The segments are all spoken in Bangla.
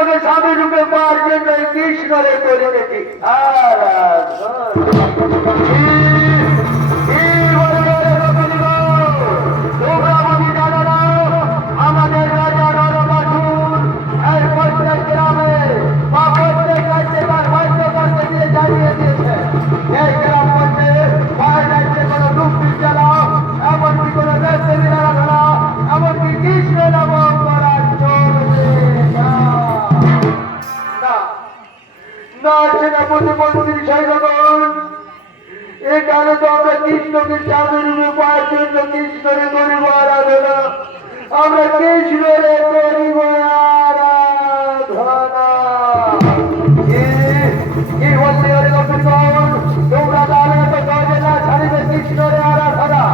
কৃষ্ণকে স্বামী রূপে পাওয়ার জন্য কৃষ্ণরে করিতেছি আমাদের রাজা নরবাসুর এই প্রত্যেক গ্রামে বা প্রত্যেক রাজ্যে তার বাধ্য করতে দিয়ে জানিয়ে দিয়েছে এই গ্রাম করতে ভয় রাজ্যে কোনো দুঃখী জ্বালা এমনকি কোনো দেশের আরাধনা এমনকি কৃষ্ণ নাম করা চলবে না সেনাপতি মন্ত্রী সৈন্যগণ এখানে তো আমরা কৃষ্ণকে স্বামী রূপে পাওয়ার জন্য কৃষ্ণরে করিব আরাধনা আমরা কৃষ্ণরে করিব আরাধনা কি বলতে হলে তোমরা তাহলে তো সহজে না ছাড়িবে কৃষ্ণরে আরাধনা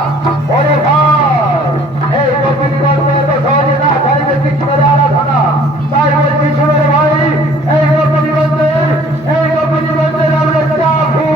ওরে ভাই এই গোপিনীগঞ্জ এত সহজে না ছাড়িবে কৃষ্ণরে আরাধনা তাই বলছি শুনে ভাই এই গোপিনীগঞ্জের আমরা চাপু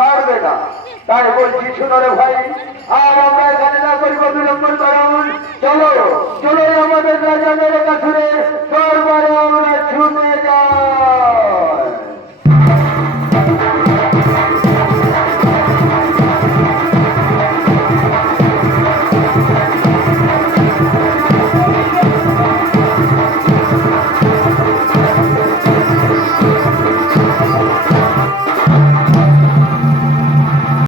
মারব তাই বলছি শুনো রে ভাই আর আমরা এখানে না করিব বিলম্বন করুন